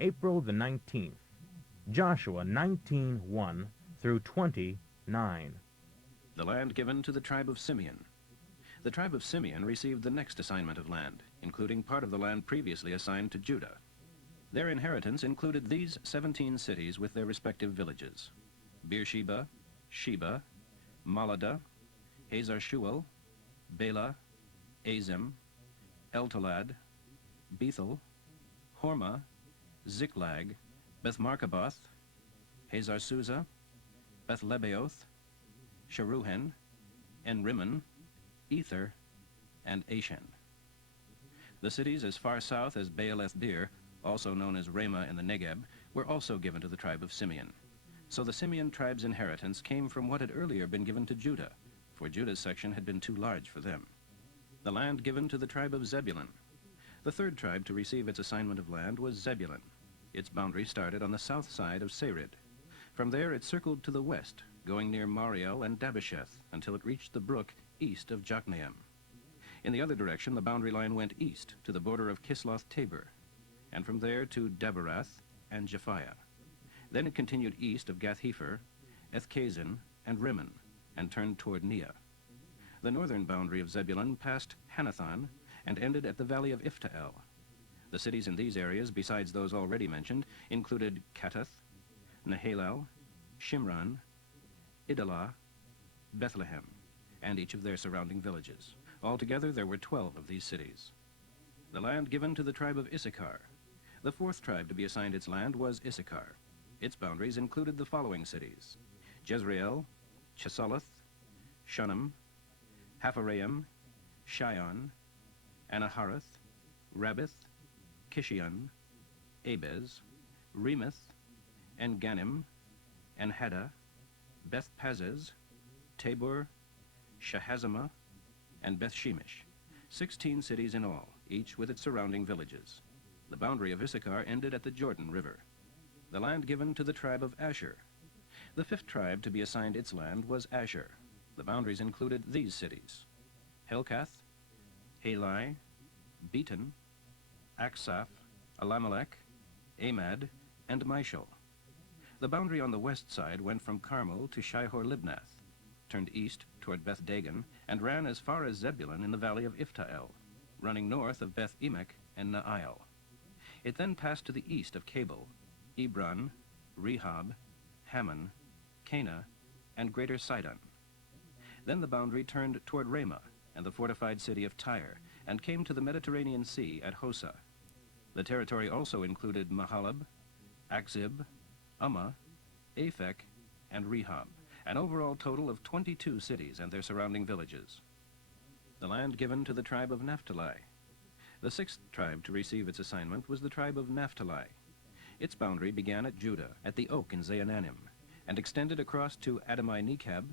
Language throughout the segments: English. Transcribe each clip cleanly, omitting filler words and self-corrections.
April the 19th. Joshua 19:1 through 20:9. The land given to the tribe of Simeon. The tribe of Simeon received the next assignment of land, including part of the land previously assigned to Judah. Their inheritance included these 17 cities with their respective villages: Beersheba, Sheba, Maladah, Hazar Shual, Bela, Azim, Eltolad, Bethel, Hormah, Ziklag, Beth Markaboth, Hazar Susa, Beth Lebaoth, Sharuhen, En-Rimmon, Ether, and Ashan. The cities as far south as Baaleth-dir, also known as Ramah in the Negeb, were also given to the tribe of Simeon. So the Simeon tribe's inheritance came from what had earlier been given to Judah, for Judah's section had been too large for them. The land given to the tribe of Zebulun. The third tribe to receive its assignment of land was Zebulun. Its boundary started on the south side of Sarid. From there it circled to the west, going near Mariel and Dabasheth, until it reached the brook east of Jokneam. In the other direction, the boundary line went east to the border of Kisloth-Tabor, and from there to Daberath and Japhiah. Then it continued east of Gath-Hepher, Ethkazin, and Rimmon, and turned toward Neah. The northern boundary of Zebulun passed Hanathon and ended at the valley of Ifta-el. The cities in these areas, besides those already mentioned, included Kattath, Nahalal, Shimron, Idalah, Bethlehem, and each of their surrounding villages. Altogether, there were 12 of these cities. The land given to the tribe of Issachar. The fourth tribe to be assigned its land was Issachar. Its boundaries included the following cities: Jezreel, Chesulloth, Shunem, Hapharaim, Shion, Anaharath, Rabbith, Kishion, Abez, Remoth, En-Ganim, En-Haddah, Beth-Pazzez, Tabor, Shahazamah, and Beth-Shemesh, 16 cities in all, each with its surrounding villages. The boundary of Issachar ended at the Jordan River. The land given to the tribe of Asher. The fifth tribe to be assigned its land was Asher. The boundaries included these cities: Helkath, Halai, Beaton, Aksaph, Alamelech, Amad, and Mishal. The boundary on the west side went from Carmel to Shihor-Libnath, turned east toward Beth-Dagon, and ran as far as Zebulun in the valley of Ifta-el, running north of Beth-Emek and Naail. It then passed to the east of Cabul, Ebron, Rehob, Hammon, Cana, and Greater Sidon. Then the boundary turned toward Ramah and the fortified city of Tyre, and came to the Mediterranean Sea at Hosa. The territory also included Mahalab, Akzib, Ummah, Aphek, and Rehob, an overall total of 22 cities and their surrounding villages. The land given to the tribe of Naphtali. The sixth tribe to receive its assignment was the tribe of Naphtali. Its boundary began at Judah, at the oak in Zaananim, and extended across to Adami-Nekab,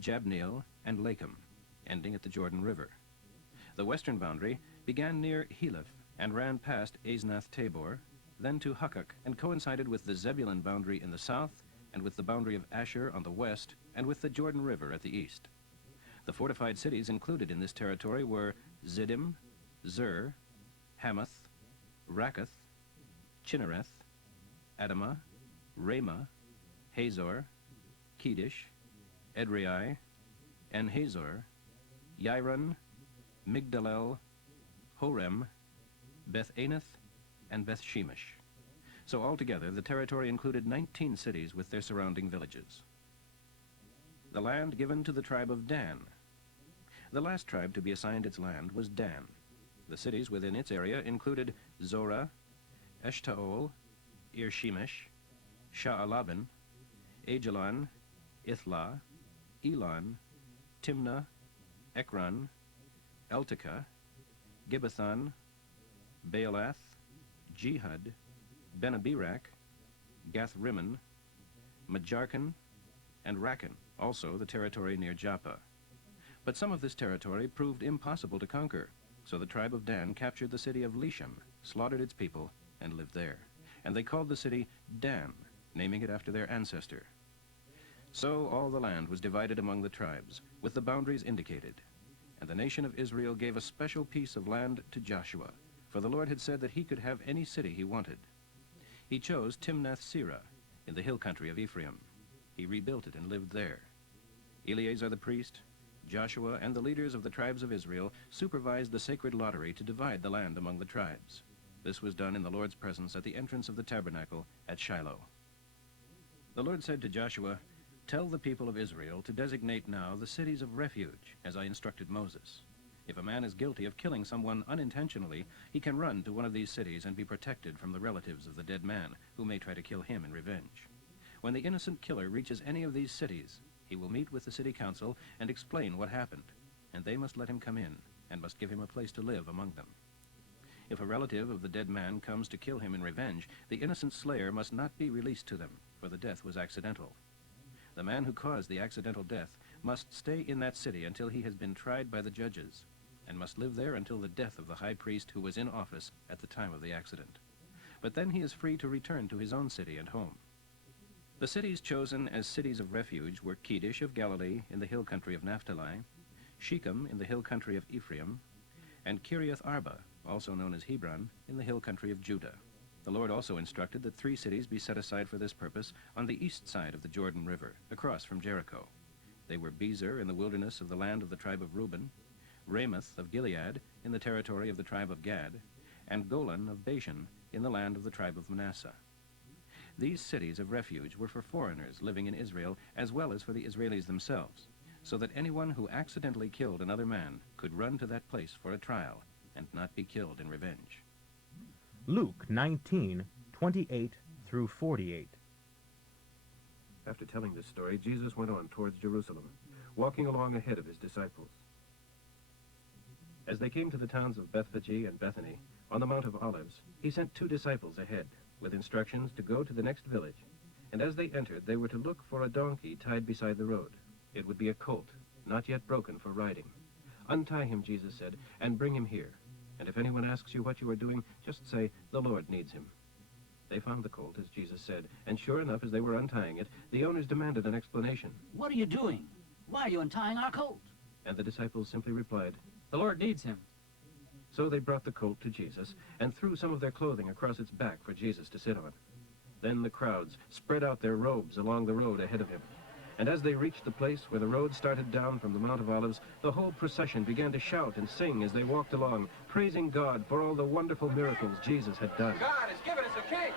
Jabneel, and Lakum, ending at the Jordan River. The western boundary began near Heleph and ran past Aznath-Tabor, then to Hukkok, and coincided with the Zebulun boundary in the south, and with the boundary of Asher on the west, and with the Jordan River at the east. The fortified cities included in this territory were Ziddim, Zer, Hamath, Rakkath, Chinnereth, Adamah, Ramah, Hazor, Kedesh, Edrei, En-Hazor, Yairun, Migdalel, Horem, Beth-Anath, and Beth-Shemesh. So altogether, the territory included 19 cities with their surrounding villages. The land given to the tribe of Dan. The last tribe to be assigned its land was Dan. The cities within its area included Zorah, Eshtaol, Ir-Shemesh, Sha'alabin, Ajalon, Ithlah, Elon, Timnah, Ekron, Eltekah, Gibbethon, Baalath, Jehud, Benabirak, Gath-Rimmon, Majarkan, and Rakan, also the territory near Joppa. But some of this territory proved impossible to conquer, so the tribe of Dan captured the city of Leshem, slaughtered its people, and lived there. And they called the city Dan, naming it after their ancestor. So all the land was divided among the tribes, with the boundaries indicated. And the nation of Israel gave a special piece of land to Joshua, for the Lord had said that he could have any city he wanted. He chose Timnath-Serah in the hill country of Ephraim. He rebuilt it and lived there. Eleazar the priest, Joshua, and the leaders of the tribes of Israel supervised the sacred lottery to divide the land among the tribes. This was done in the Lord's presence at the entrance of the tabernacle at Shiloh. The Lord said to Joshua, "Tell the people of Israel to designate now the cities of refuge, as I instructed Moses. If a man is guilty of killing someone unintentionally, he can run to one of these cities and be protected from the relatives of the dead man, who may try to kill him in revenge. When the innocent killer reaches any of these cities, he will meet with the city council and explain what happened, and they must let him come in and must give him a place to live among them. If a relative of the dead man comes to kill him in revenge, the innocent slayer must not be released to them, for the death was accidental. The man who caused the accidental death must stay in that city until he has been tried by the judges, and must live there until the death of the high priest who was in office at the time of the accident. But then he is free to return to his own city and home." The cities chosen as cities of refuge were Kedesh of Galilee in the hill country of Naphtali, Shechem in the hill country of Ephraim, and Kiriath Arba, also known as Hebron, in the hill country of Judah. The Lord also instructed that 3 cities be set aside for this purpose on the east side of the Jordan River, across from Jericho. They were Bezer in the wilderness of the land of the tribe of Reuben, Ramoth of Gilead in the territory of the tribe of Gad, and Golan of Bashan in the land of the tribe of Manasseh. These cities of refuge were for foreigners living in Israel as well as for the Israelis themselves, so that anyone who accidentally killed another man could run to that place for a trial and not be killed in revenge. Luke 19:28 through 48. After telling this story, Jesus went on towards Jerusalem, walking along ahead of his disciples. As they came to the towns of Bethphage and Bethany, on the Mount of Olives, he sent 2 disciples ahead, with instructions to go to the next village. And as they entered, they were to look for a donkey tied beside the road. It would be a colt, not yet broken for riding. "Untie him," Jesus said, "and bring him here. And if anyone asks you what you are doing, just say, 'The Lord needs him.'" They found the colt, as Jesus said, and sure enough, as they were untying it, the owners demanded an explanation. "What are you doing? Why are you untying our colt?" And the disciples simply replied, "The Lord needs him." So they brought the colt to Jesus and threw some of their clothing across its back for Jesus to sit on. Then the crowds spread out their robes along the road ahead of him. And as they reached the place where the road started down from the Mount of Olives, the whole procession began to shout and sing as they walked along, praising God for all the wonderful miracles Jesus had done. God has given us a king.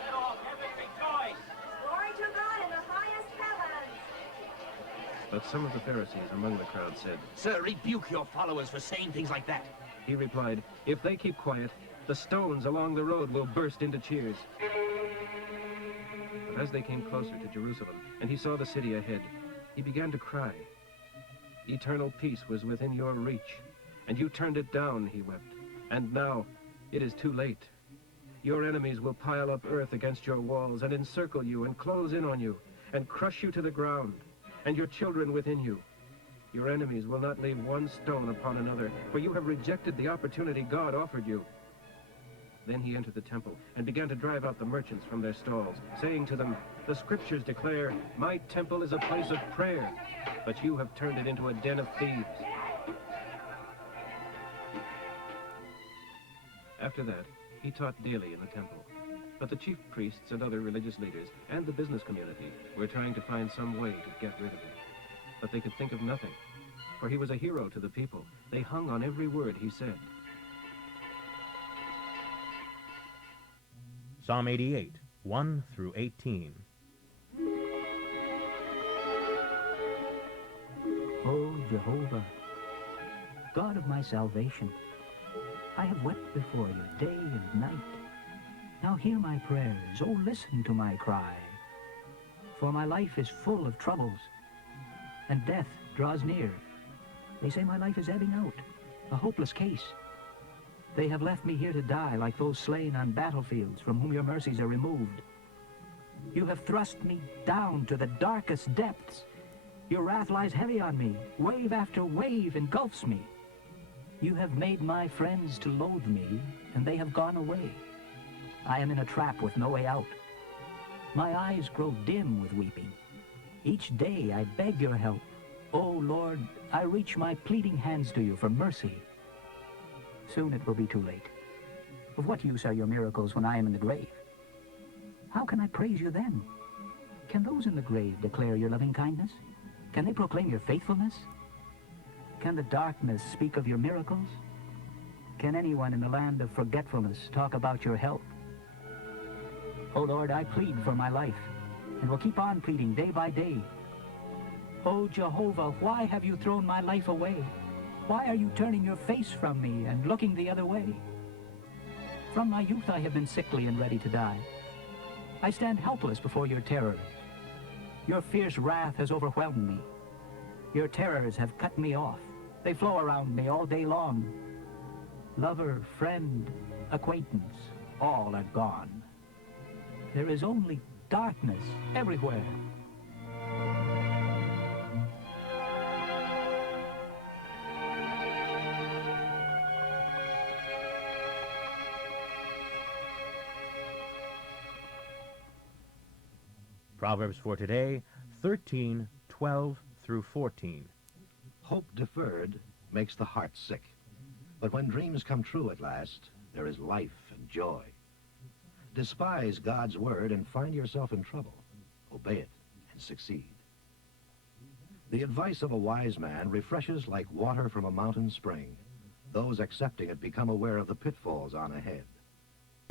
Let all heaven rejoice. Glory to God in the highest heavens. But some of the Pharisees among the crowd said, Sir, rebuke your followers for saying things like that. He replied, "If they keep quiet, the stones along the road will burst into cheers." But as they came closer to Jerusalem, and he saw the city ahead, he began to cry. "Eternal peace was within your reach, and you turned it down," he wept. "And now it is too late. Your enemies will pile up earth against your walls and encircle you and close in on you and crush you to the ground, and your children within you. Your enemies will not leave one stone upon another, for you have rejected the opportunity God offered you." Then he entered the temple and began to drive out the merchants from their stalls, saying to them, "The scriptures declare, 'My temple is a place of prayer,' but you have turned it into a den of thieves." After that, he taught daily in the temple. But the chief priests and other religious leaders and the business community were trying to find some way to get rid of him. But they could think of nothing, for he was a hero to the people. They hung on every word he said. Psalm 88, 1 through 18. O Jehovah, God of my salvation, I have wept before you day and night. Now hear my prayers, O listen to my cry. For my life is full of troubles, and death draws near. They say my life is ebbing out, a hopeless case. They have left me here to die like those slain on battlefields from whom your mercies are removed. You have thrust me down to the darkest depths. Your wrath lies heavy on me. Wave after wave engulfs me. You have made my friends to loathe me, and they have gone away. I am in a trap with no way out. My eyes grow dim with weeping. Each day I beg your help. O Lord, I reach my pleading hands to you for mercy. Soon it will be too late. Of what use are your miracles when I am in the grave? How can I praise you then? Can those in the grave declare your loving kindness? Can they proclaim your faithfulness? Can the darkness speak of your miracles? Can anyone in the land of forgetfulness talk about your help? O Lord, I plead for my life, and will keep on pleading day by day. O Jehovah, why have you thrown my life away? Why are you turning your face from me and looking the other way? From my youth I have been sickly and ready to die. I stand helpless before your terrors. Your fierce wrath has overwhelmed me. Your terrors have cut me off. They flow around me all day long. Lover, friend, acquaintance, all are gone. There is only darkness everywhere. Proverbs for today, 13:12 through 14. Hope deferred makes the heart sick. But when dreams come true at last, there is life and joy. Despise God's word and find yourself in trouble. Obey it and succeed. The advice of a wise man refreshes like water from a mountain spring. Those accepting it become aware of the pitfalls on ahead.